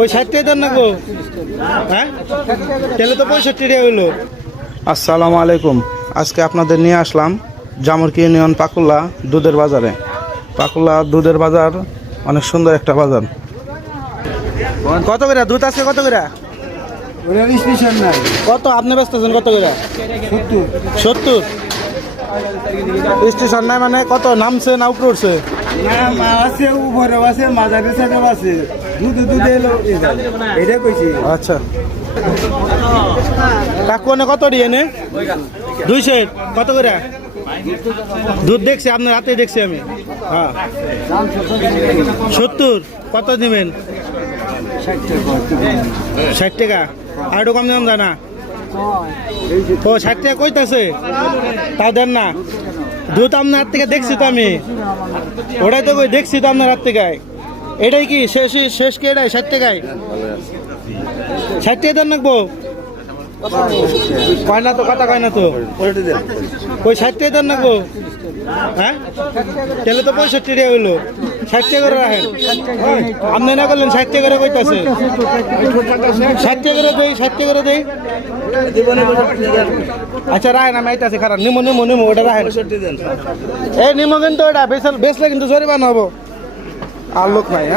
ওই ষাট টাকা দেন না গো? হ্যাঁ? তাহলে তো পঁয়ষট্টি টাকা হইল। আসসালামু আলাইকুম। আজকে আপনাদের নিয়ে আসলাম জামরকি ইউনিয়ন পাকুল্লা দুধের বাজারে। পাকুল্লা দুধের বাজার অনেক সুন্দর একটা বাজার। কত করে? দুধ আছে কত করে? ওরা স্টেশন নাই। কত? আপনি ব্যস্ত আছেন কত করে? সত্তর। সত্তর? স্টেশন নাই মানে কত? নামছে না উপরে উঠছে? মা আছে উপরে আছে মাঝারি সাইডে আছে। দুধে দুধে এলো এটা কইছি। আচ্ছা। কাকু এনে কত দিয়ে নে দুই সেট কত করে? দুধ দেখছি আপনার হাতে দেখছি আমি। হ্যাঁ। সত্তর কত দিবেন? ষাট টাকা। আর একটু কম দাম যায় না ও, ষাট টাকা কইতাছে? তাও দেন না। দুধ আপনার হাত থেকে দেখছি তো আমি। ওটাই তো কই, দেখছি তো আপনার হাত থেকে। এটাই কি, শেষ শেষ কি এটাই, ষাট টাকায়? ষাট টাকা দেন নাকবো কয় না তো, কথা কয় না তো? ওই ষাট টাকা দেন নাকবো হ্যাঁ? তাহলে তো পঁয়ষট্টি টাকা হইল। ষাট টাকা আপনি না করলেন ষাট কইতাছে। ষাট দেই ষাট দেই। আচ্ছা রায় না মাইতাছে খারাপ। নিমো নিমো নিমো, ওটা রাখেন। এই নিমো কিন্তু ওটা বেসলে কিন্তু জরিমানা হব। আর লোক নাই হ্যাঁ?